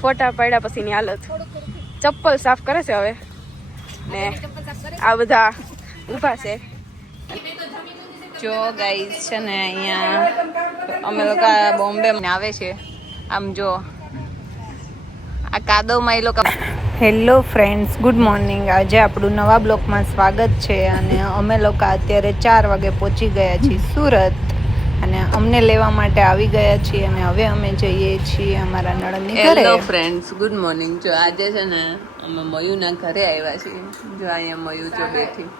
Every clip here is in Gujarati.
ફોટા પાડ્યા પછીની હાલત, ચપ્પલ સાફ કરે છે હવે ને આ બધા ઊભા છે. જો ગાઈસ છે ને અહીંયા અમે લોકો બોમ્બે આવે છે. આમ જો આ કાદવમાં એ લોકો. Hello friends, good morning. આજે આપણું નવા બ્લોગમાં સ્વાગત છે અને અમે લોકો અત્યારે 4 વાગે પહોંચી ગયા છીએ સુરત અને અમને લેવા માટે આવી ગયા છીએ અને હવે અમે જઈએ છીએ અમારા નણંદની ઘરે. Hello friends, good morning. જો આજે છે ને અમે મયુના ઘરે આવ્યા છીએ. જો અહીંયા મયુ જો બેઠી.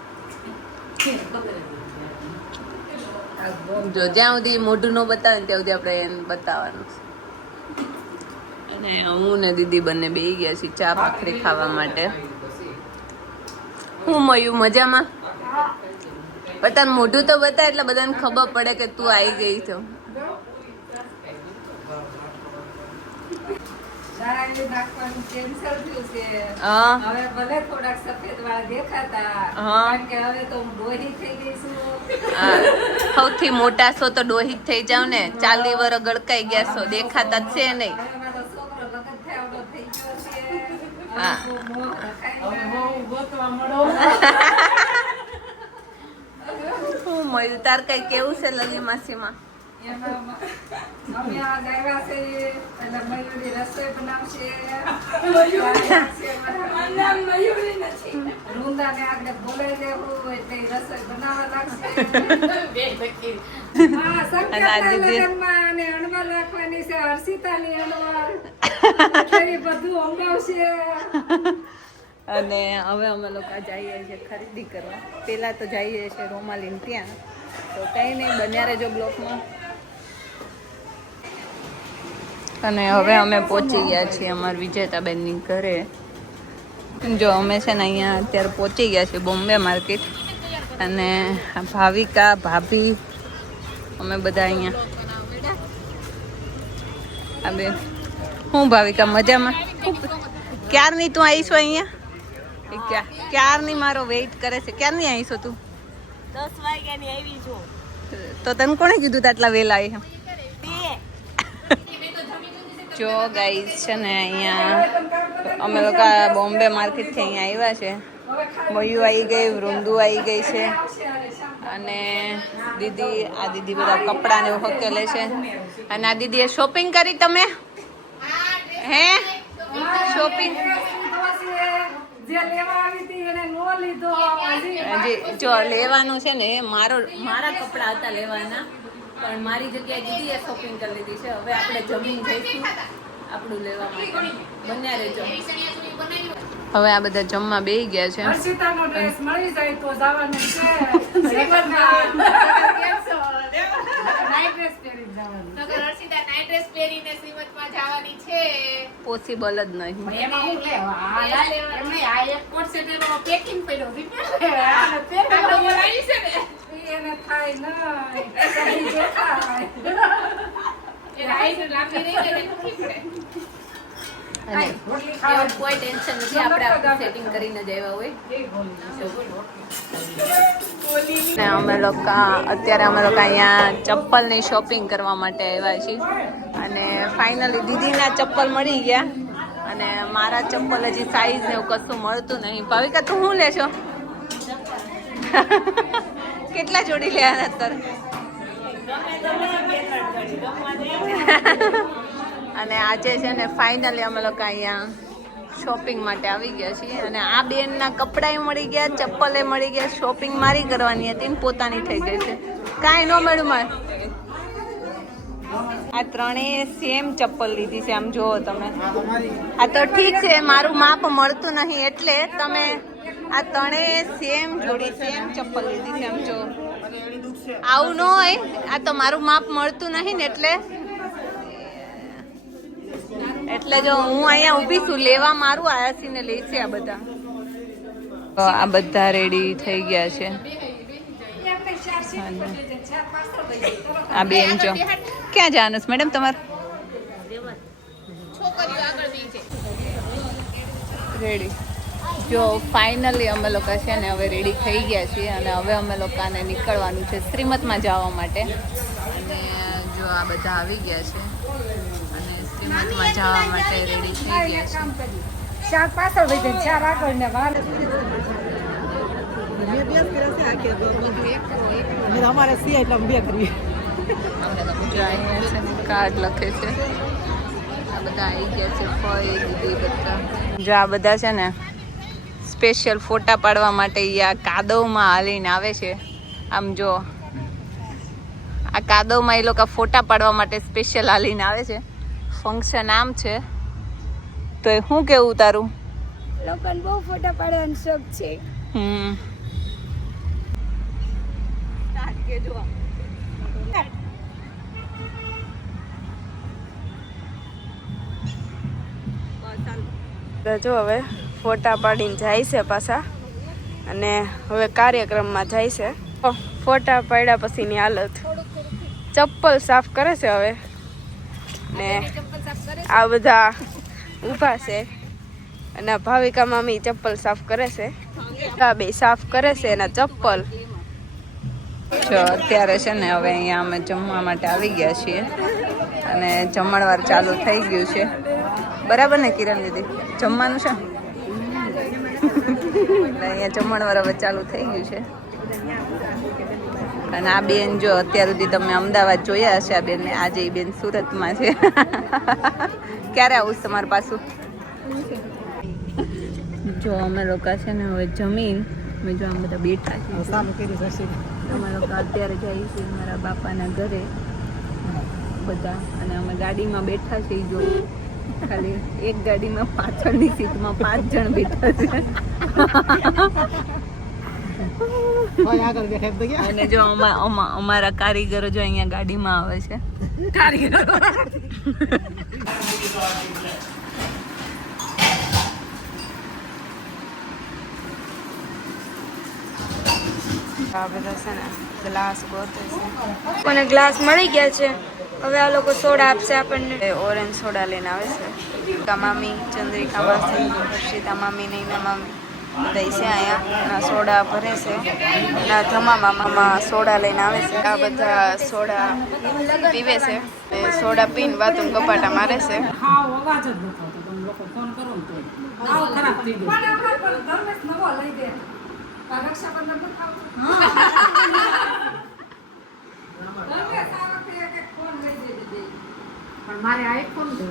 જો જ્યાં સુધી મોઢું ન બતાવે ને ત્યાં સુધી આપણે એને બતાવવાનું છે. અને હું ને દીદી બંને બેસી ગયા છીએ ચા ભાખરી ખાવા માટે. હું મયુ મજામાં? બધાને મોઢું તો બતા એટલે બધાને ખબર પડે કે તું આવી ગઈ છો. સૌથી મોટા છો તો ડોહી થઈ જાવ ને. 40 વર્ષ ગળકાઈ ગયા છો, દેખાતા જ છે નહીં. હું મયુ તાર કઈ કેવું છે લલી માસીમાં? અને હવે અમે લોકો જઈએ છીએ ખરીદી કરવા. પેલા તો જઈએ છીએ રોમાલીન ત્યાં. તો કઈ નહીં, બન્યા રહેજો બ્લોકમાં. અને હવે અમે પહોંચી ગયા છીએ અમારા વિજેતાબેનની ઘરે. જો અમે છે ને અહીંયા અત્યારે પહોંચી ગયા છીએ બોમ્બે માર્કેટ. અને ભાવિકા, ભાભી, અમે બધા અહીંયા. બે હું ભાવિકા મજામાં? ક્યારની તું આવીશું અહીંયા? ક્યારની મારો વેઇટ કરે છે. ક્યારની આવીશું તું? 10 વાગ્યાની આવી છું. તો તને કોણે કીધું આટલા વહેલા આવી? જો ગાઈસ છે ને અહીંયા અમે લોકો બોમ્બે માર્કેટથી અહીંયા આવ્યા છે. મયુ આવી ગઈ, વૃંદુ આવી ગઈ છે અને દીદી. આ દીદી બધા કપડાને એવું હકેલે છે. અને આ દીદીએ શોપિંગ કરી. તમે હે શોપિંગ? જો લેવાનું છે ને, મારા કપડા હતા લેવાના, પણ મારી જગ્યાએ દીદીએ શોપિંગ કરી લીધી છે. હવે આપણે જમીન જઈશું આપણું લેવા માટે. બન્યા રહેજો. હવે આ બધા જમવા બેસી ગયા છે. હર્ષિતાનો ડ્રેસ મળી જાય તો જવાનું છે. પોસિબલ જ નહીં. કોઈ ટેન્શન નથી, આપણે સેટિંગ કરીને જ આવ્યા હોય. અમે લોકો અહીંયા ચપ્પલની શોપિંગ કરવા માટે આવ્યા છીએ. અને ફાઇનલી દીદીના ચપ્પલ મળી ગયા અને મારા ચપ્પલ હજી સાઈઝ ને એવું કશું મળતું નહીં. ભાવિકા તું શું લેશો? કેટલા જોડી લેવાના અત્યારે? અને આજે છે ને ફાઇનલી અમે લોકો અહીંયા શોપિંગ માટે આવી ગયા છીએ. અને આ બેનના કપડાએ મળી ગયા, ચપ્પલે મળી ગયા. શોપિંગ મારી કરવાની હતી ને પોતાની થઈ ગઈ છે. કાંઈ ન મળ્યું મારે. આ ત્રણેય સેમ ચપ્પલ લીધી છે. આમ જુઓ તમે. આ તો ઠીક છે, મારું માપ મળતું નહીં એટલે તમે આ ત્રણેય સેમ જોડી સેમ ચપ્પલ લીધી છે. આમ જો આવું ન હોય. આ તો મારું માપ મળતું નહીં ને એટલે જો હું અહીંયા ઊભી છું લેવા. મારું આયાસીને લે છે આ બધા. આ બધા રેડી થઈ ગયા છે. આ બેન જો ક્યાં જવાનું છે મેડમ તમારે? રેડી. જો ફાઇનલી અમે લોકો છે ને હવે રેડી થઈ ગયા છીએ અને હવે અમે લોકોને નીકળવાનું છે શ્રીમતમાં જવા માટે. અને જો આ બધા આવી ગયા છે અને શ્રીમતમાં જવા માટે રેડી થઈ ગયા છે. શાક પાછળ વહી જાય, ચાર આગળ ને વાર અમારે સિંહ એટલે અમે બે કરીએ. જો અહીંયા છે ને કાર્ડ લખે છે. આ બધા આવી ગયા છે, ફઈ દીદી બધા. જો આ બધા છે ને સ્પેશિયલ ફોટા પાડવા માટે આ કાદવમાં હાલીને આવે છે. આમ જો આ કાદવમાં એ લોકો ફોટા પાડવા માટે સ્પેશિયલ હાલીને આવે છે. ફંક્શન આમ છે તો એ શું કેવું તારું? લોકોને બહુ ફોટા પાડવાનો શોખ છે. જો હવે ફોટા પાડીને જાય છે પાછા, અને હવે કાર્યક્રમમાં જાય છે. ફોટા પાડ્યા પછીની હાલત, ચપ્પલ સાફ કરે છે હવે, ને આ બધા ઊભા છે, અને ભાવિકા મામી ચપ્પલ સાફ કરે છે. આ બે સાફ કરે છે એના ચપ્પલ. જો અત્યારે છે ને હવે અહીંયા અમે જમવા માટે આવી ગયા છીએ, અને જમણવાર ચાલુ થઈ ગયું છે. બરાબર ને કિરણ દીદી? જમવાનું છે એટલે અહીંયા જમણવાર હવે ચાલુ થઈ ગયું છે. અને આ બેન જો અત્યાર સુધી તમે અમદાવાદ જોયા હશે આ બેનને, આજે એ બેન સુરતમાં છે. ક્યારે આવું તમારું પાછું? જો અમે લોકો છે ને હવે જમીન જો આમ બધા બેઠા છે. અમે લોકો અત્યારે જઈએ છીએ મારા બાપાના ઘરે બધા, અને અમે ગાડીમાં બેઠા છીએ. જો ખાલી એક ગાડીમાં પાછળની સીટમાં 5 જણ બેઠા છે. અને જો અમારા કારીગરો જો અહીંયા ગાડીમાં આવે છે. આ બધા છે ને ગ્લાસ ગોતે છે. કોને ગ્લાસ મળી ગયા છે. હવે આ લોકો સોડા આપશે આપણને. ઓરેન્જ સોડા લઈને આવે છે. મામી, ચંદ્રિકા માસી, હર્ષિતા મામી, નૈના મામી બધા છે અહીંયા. સોડા ભરે છે. ધમા મામા સોડા લઈને આવે છે. આ બધા સોડા પીવે છે. સોડા પીને વાતું કપાટા મારે છે. હા અવાજ જ નતો આવતો. તમે લોકો ફોન કરો ને તો આવ ખરાબ થઈ ગયો. ધર્મેશ નવો લઈ દે. રક્ષાબંધન પર ખાવ. પણ મારે આઈફોન દે.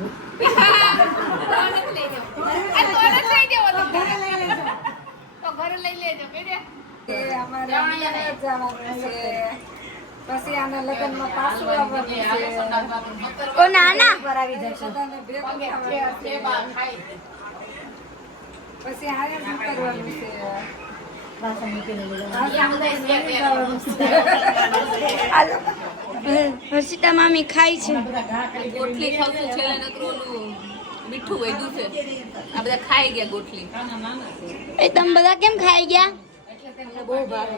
પછી આના લગ્નમાં પાછું આવવાનું છે. કોના આના પર આવી જશે. પછી હારે શું કરવાનું છે? હર્ષિતા મામી ખાય છે. ગોઠલી ખાવતું છે મીઠું વધ્યું છે. આ બધા ખાઈ ગયા ગોઠલી. એ તમે બધા કેમ ખાઈ ગયા? બહુ ભાવે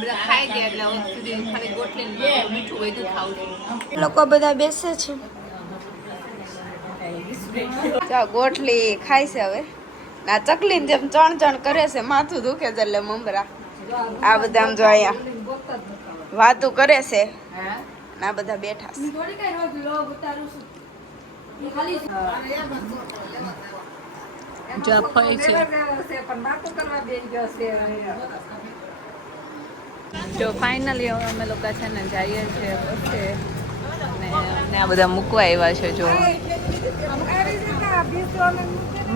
બધા ખાઈ ગયા એટલે હવે સુધી ખાલી ગોઠલી મીઠું વધ્યું ખાવું છે. લોકો બધા બેસે છે. ગોઠલી ખાય છે હવે. ના ચકલી ને જેમ ચણ કરે છે, માથું દુખે છે એટલે મમરા. આ બધા આમ જો અહીંયા વાતું કરે છે, આ બધા બેઠા છે. જો ફઈ છે. જો ફાઇનલી હવે અમે લોકો છે ને જઈએ છીએ બસે, ને આ બધા મૂકવા આવ્યા છે. જો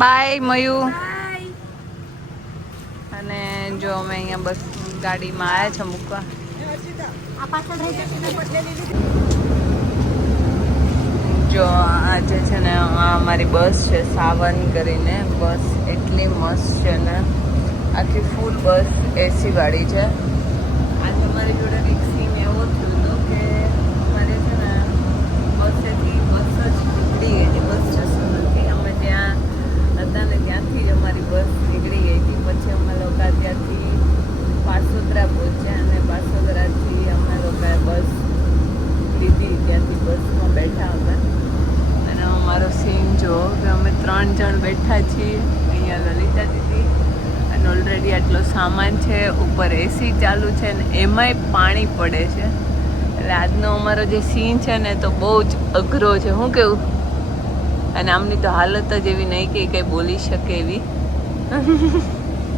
બાય મયુ. અને જો અમે અહીંયા બસ ગાડીમાં આવ્યા છે મૂકવા. જો આજે છે ને આ અમારી બસ છે સાવન કરીને. બસ એટલી મસ્ત છે ને, આખી ફૂલ બસ એસી વાળી છે. આજે અમારી જોડે એક સીન એવો થયો હતો કે અમારે છે ને બસેથી બસ જ નીકળી ગઈ હતી. બસ જશું નથી. અમે ત્યાં હતા ને ત્યાંથી જ અમારી બસ નીકળી ગઈ હતી. પછી અમે લોકો ત્યાંથી પાસોદરા પહોંચ્યા, અને પાસોદરાથી અમે લોકોએ બસ લીધી. ત્યાંથી બસમાં બેઠા હતા. અને અમારો સીન જો કે અમે 3 જણ બેઠા છીએ. અહીંયા લલિતા દીદી, અને ઓલરેડી આટલો સામાન છે. ઉપર એસી ચાલુ છે ને એમાંય પાણી પડે છે. એટલે આજનો અમારો જે સીન છે ને તો બહુ જ અઘરો છે. શું કેવું? અને આમની તો હાલત જ એવી નહીં કે કંઈ બોલી શકે એવી.